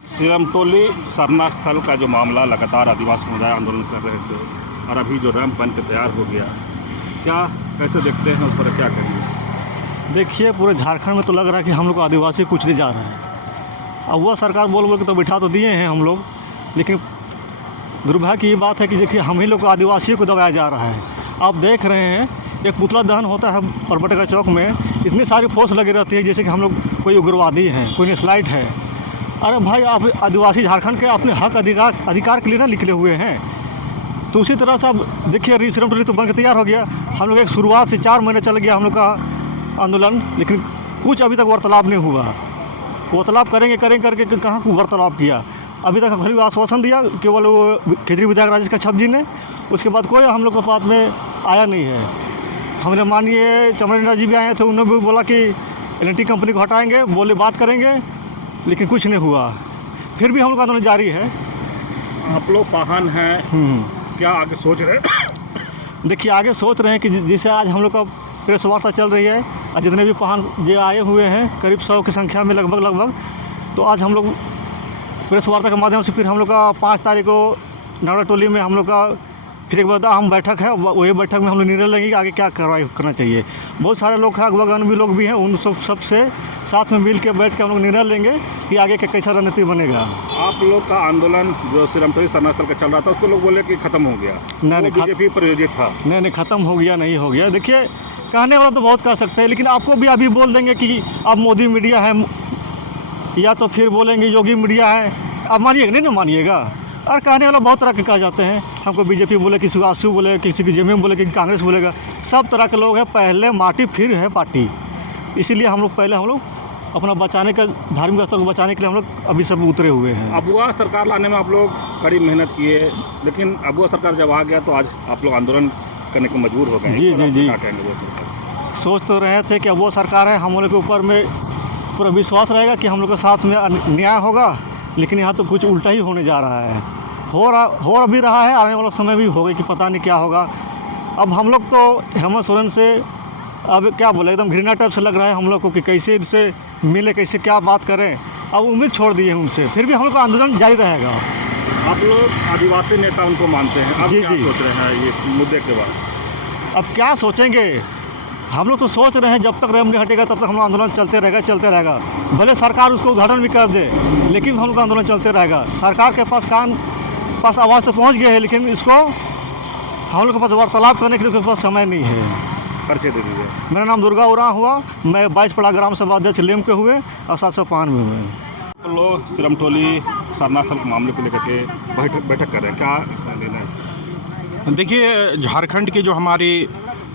सिरमटोली सरना स्थल का जो मामला, लगातार आदिवासी समुदाय आंदोलन कर रहे थे और अभी जो रैंप बन के तैयार हो गया, क्या कैसे देखते हैं, उस पर क्या करेंगे? देखिए, पूरे झारखंड में तो लग रहा है कि हम लोग आदिवासी कुछ नहीं जा रहा है। अब वह सरकार बोल बोल के तो बिठा तो दिए हैं हम लोग, लेकिन दुर्भाग्य की ये बात है कि देखिए हम ही लोग को आदिवासियों को दबाया जा रहा है। आप देख रहे हैं, एक पुतला दहन होता है परबटका चौक में, इतनी सारी फोर्स लगी रहती है जैसे कि हम लोग कोई उग्रवादी हैं, कोई नक्सलाइट है। अरे भाई, आप आदिवासी झारखंड के अपने हक अधिकार के लिए ना निकले हुए हैं। तो उसी तरह से आप देखिए, सिरमटोली तो बन के तैयार हो गया। हम लोग एक शुरुआत से 4 महीने चल गया हम लोग का आंदोलन, लेकिन कुछ अभी तक वार्तालाप नहीं हुआ। वार्तालाप करेंगे करके कहाँ को वार्तालाप किया? अभी तक खाली आश्वासन दिया केवल वो केंद्रीय विधायक राजेश कश्यप जी ने, उसके बाद कोई हम लोग के पास में आया नहीं है। हमने माननीय चमरेंद्र जी भी आए थे, उन्होंने भी बोला कि एल&टी कंपनी को हटाएंगे, बोले बात करेंगे, लेकिन कुछ नहीं हुआ। फिर भी हम लोग का आंदोलन जारी है। आप लोग पाहन हैं, क्या आगे सोच रहे हैं? देखिए, आगे सोच रहे हैं कि जैसे आज हम लोग का प्रेस वार्ता चल रही है और जितने भी पाहन जो आए हुए हैं करीब 100 की संख्या में लगभग, तो आज हम लोग प्रेस वार्ता के माध्यम से फिर हम लोग का 5 तारीख को नावड़ा टोली में हम लोग का फिर एक बार हम बैठक है, वही बैठक में हम लोग निर्णय लेंगे कि आगे क्या कार्रवाई करना चाहिए। बहुत सारे लोग हैं, अगवा भी लोग भी हैं, उन सबसे साथ में मिल के बैठ के हम लोग निर्णय लेंगे कि आगे का कैसा रणनीति बनेगा। आप लोग का आंदोलन जो सिरमटोली सरना स्थल का चल रहा था, उसको लोग बोले कि ख़त्म हो गया, नहीं, बीजेपी प्रायोजित था। नहीं, ख़त्म हो गया नहीं हो गया। देखिए, कहने वाला तो बहुत कह सकते हैं, लेकिन आपको भी अभी बोल देंगे कि अब मोदी मीडिया है, या तो फिर बोलेंगे योगी मीडिया है। अब मानिएगा नहीं ना मानिएगा? और कहने वाला बहुत तरह के कह जाते हैं। हमको बीजेपी बोले, किसी को आसू बोले, किसी को जेएमएम बोले, किसी कांग्रेस बोलेगा। सब तरह के लोग हैं, पहले माटी फिर है पार्टी। इसीलिए हम लोग पहले अपना बचाने का, धार्मिक स्थल को बचाने के लिए हम लोग अभी सब उतरे हुए हैं। अबुआ सरकार लाने में आप लोग कड़ी मेहनत किए, लेकिन अबुआ सरकार जब आ गया तो आज आप लोग आंदोलन करने को मजबूर हो गए। जी। सोच तो रहे थे कि अबुआ सरकार है, हम लोग के ऊपर में पूरा विश्वास रहेगा कि हम लोग के साथ में न्याय होगा, लेकिन यहाँ तो कुछ उल्टा ही होने जा रहा है। हो भी रहा है, आने वाला समय भी होगा कि पता नहीं क्या होगा। अब हम लोग तो हेमंत सोरेन से अब क्या बोले, एकदम घृणा टाइप से लग रहा है हम लोग को कि कैसे इनसे मिले, कैसे क्या बात करें। अब उम्मीद छोड़ दी है उनसे, फिर भी हम लोग का आंदोलन जारी रहेगा। आप लोग आदिवासी नेता उनको मानते हैं, अब क्या सोच रहे हैं ये मुद्दे के बाद? अब क्या सोचेंगे, हम लोग तो सोच रहे हैं जब तक रैम नहीं हटेगा तब तक हम लोग आंदोलन चलते रहेगा। भले सरकार उसको उद्घाटन भी कर दे, लेकिन हम लोग का आंदोलन चलते रहेगा। सरकार के पास आवाज़ तो पहुंच गई है, लेकिन इसको हम लोग के पास वार्तालाप करने के लिए पास समय नहीं है। परिचय दे दीजिए। मेरा नाम दुर्गा उरांव हुआ, मैं 22 पड़ा ग्राम सभा अध्यक्ष लेम के हुए और 705 में हुए। तो लोग सिरमटोली सरना स्थल के मामले को लेकर के बैठक कर रहे हैं, क्या निर्णय? देखिए, झारखंड की जो हमारी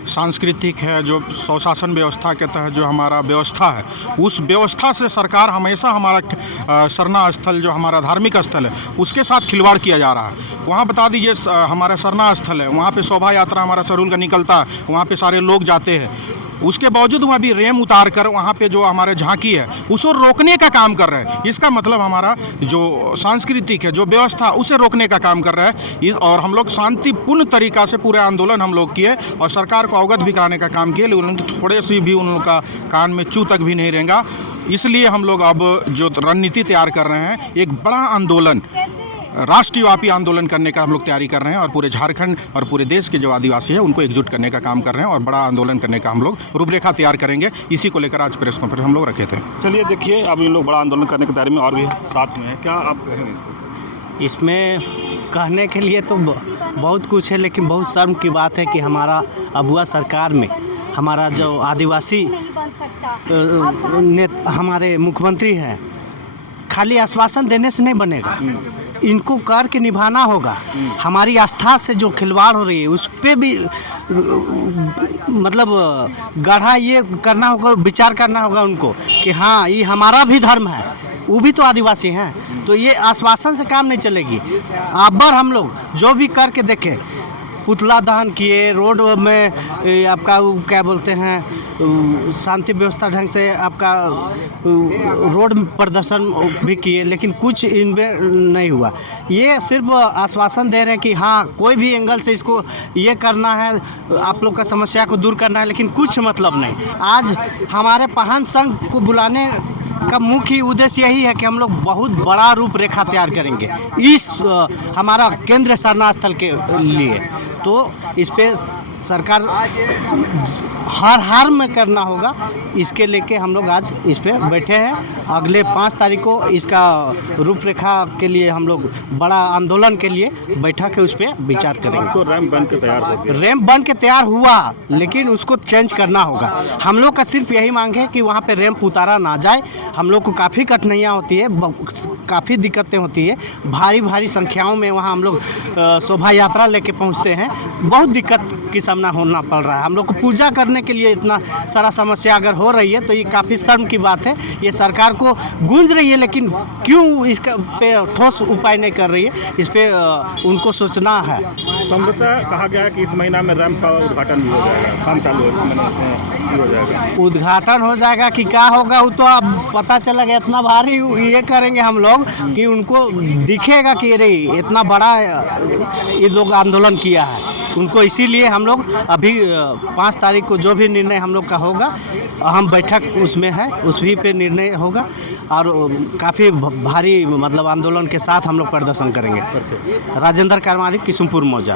सांस्कृतिक है, जो स्वशासन व्यवस्था के तहत जो हमारा व्यवस्था है, उस व्यवस्था से सरकार हमेशा हमारा सरना स्थल जो हमारा धार्मिक स्थल है उसके साथ खिलवाड़ किया जा रहा है। वहाँ बता दीजिए, हमारा सरना स्थल है, वहाँ पे शोभा यात्रा हमारा सरूल का निकलता है, वहाँ पे सारे लोग जाते हैं। उसके बावजूद वहाँ भी रेम उतार कर वहाँ पे जो हमारे झांकी है उसको रोकने का काम कर रहे हैं। इसका मतलब हमारा जो सांस्कृतिक है, जो व्यवस्था, उसे रोकने का काम कर रहा है। और हम लोग शांतिपूर्ण तरीक़ा से पूरे आंदोलन हम लोग किए और सरकार को अवगत भी कराने का काम किए, लेकिन थोड़े सी भी उन लोग का कान में चू तक भी नहीं रहेगा। इसलिए हम लोग अब जो रणनीति तैयार कर रहे हैं, एक बड़ा आंदोलन, राष्ट्रव्यापी आंदोलन करने का हम लोग तैयारी कर रहे हैं और पूरे झारखंड और पूरे देश के जो आदिवासी है उनको एकजुट करने का काम कर रहे हैं और बड़ा आंदोलन करने का हम लोग रूपरेखा तैयार करेंगे। इसी को लेकर आज प्रेस कॉन्फ्रेंस हम लोग रखे थे। चलिए, देखिए, अब इन लोग बड़ा आंदोलन करने की तैयारी में और भी साथ में है, क्या आप कहेंगे इसको? इसमें कहने के लिए तो बहुत कुछ है, लेकिन बहुत शर्म की बात है कि हमारा अबुआ सरकार में हमारा जो आदिवासी हमारे मुख्यमंत्री हैं, खाली आश्वासन देने से नहीं बनेगा, इनको कर के निभाना होगा। हमारी आस्था से जो खिलवाड़ हो रही है उस पर भी मतलब गढ़ा ये करना होगा, विचार करना होगा उनको कि हाँ, ये हमारा भी धर्म है, वो भी तो आदिवासी हैं। तो ये आश्वासन से काम नहीं चलेगी। अब हम लोग जो भी करके देखें, पुतला दहन किए, रोड में आपका वो क्या बोलते हैं शांति व्यवस्था ढंग से आपका रोड प्रदर्शन भी किए, लेकिन कुछ इनमें नहीं हुआ। ये सिर्फ आश्वासन दे रहे हैं कि हाँ कोई भी एंगल से इसको ये करना है, आप लोग का समस्या को दूर करना है, लेकिन कुछ मतलब नहीं। आज हमारे पहन संघ को बुलाने का मुख्य उद्देश्य यही है कि हम लोग बहुत बड़ा रूपरेखा तैयार करेंगे इस हमारा केंद्र सरना स्थल के लिए। तो इस पे सरकार हार में करना होगा, इसके लेके हम लोग आज इस पे बैठे हैं। अगले 5 तारीख को इसका रूपरेखा के लिए हम लोग बड़ा आंदोलन के लिए बैठा के उस पर विचार करेंगे। तो रैंप बन के तैयार हो गया, रैंप बन के तैयार हुआ, लेकिन उसको चेंज करना होगा। हम लोग का सिर्फ यही मांग है कि वहाँ पे रैंप उतारा ना जाए। हम लोग को काफ़ी कठिनाइयाँ होती है, काफ़ी दिक्कतें होती है, भारी संख्याओं में वहाँ हम लोग शोभा यात्रा लेके पहुँचते हैं, बहुत दिक्कत की सामना होना पड़ रहा है। हम लोग को पूजा करने के लिए इतना सारा समस्या अगर हो रही है तो ये काफ़ी शर्म की बात है। ये सरकार को गूंज रही है, लेकिन क्यों इसका पे ठोस उपाय नहीं कर रही है, इस पे उनको सोचना है। संभवतः कहा गया है कि इस महीना में रैंप का उद्घाटन भी हो जाएगा, काम चालू हो जाएगा। उद्घाटन हो जाएगा कि क्या होगा वो तो अब पता चलेगा। इतना भारी ये करेंगे हम लोग कि उनको दिखेगा कि अरे इतना बड़ा ये लोग आंदोलन किया है उनको। इसीलिए हम लोग अभी 5 तारीख को जो भी निर्णय हम लोग का होगा, हम बैठक उसमें है, उस भी पे निर्णय होगा और काफ़ी भारी मतलब आंदोलन के साथ हम लोग प्रदर्शन करेंगे। राजेंद्र करमारी, किशुनपुर मौजा।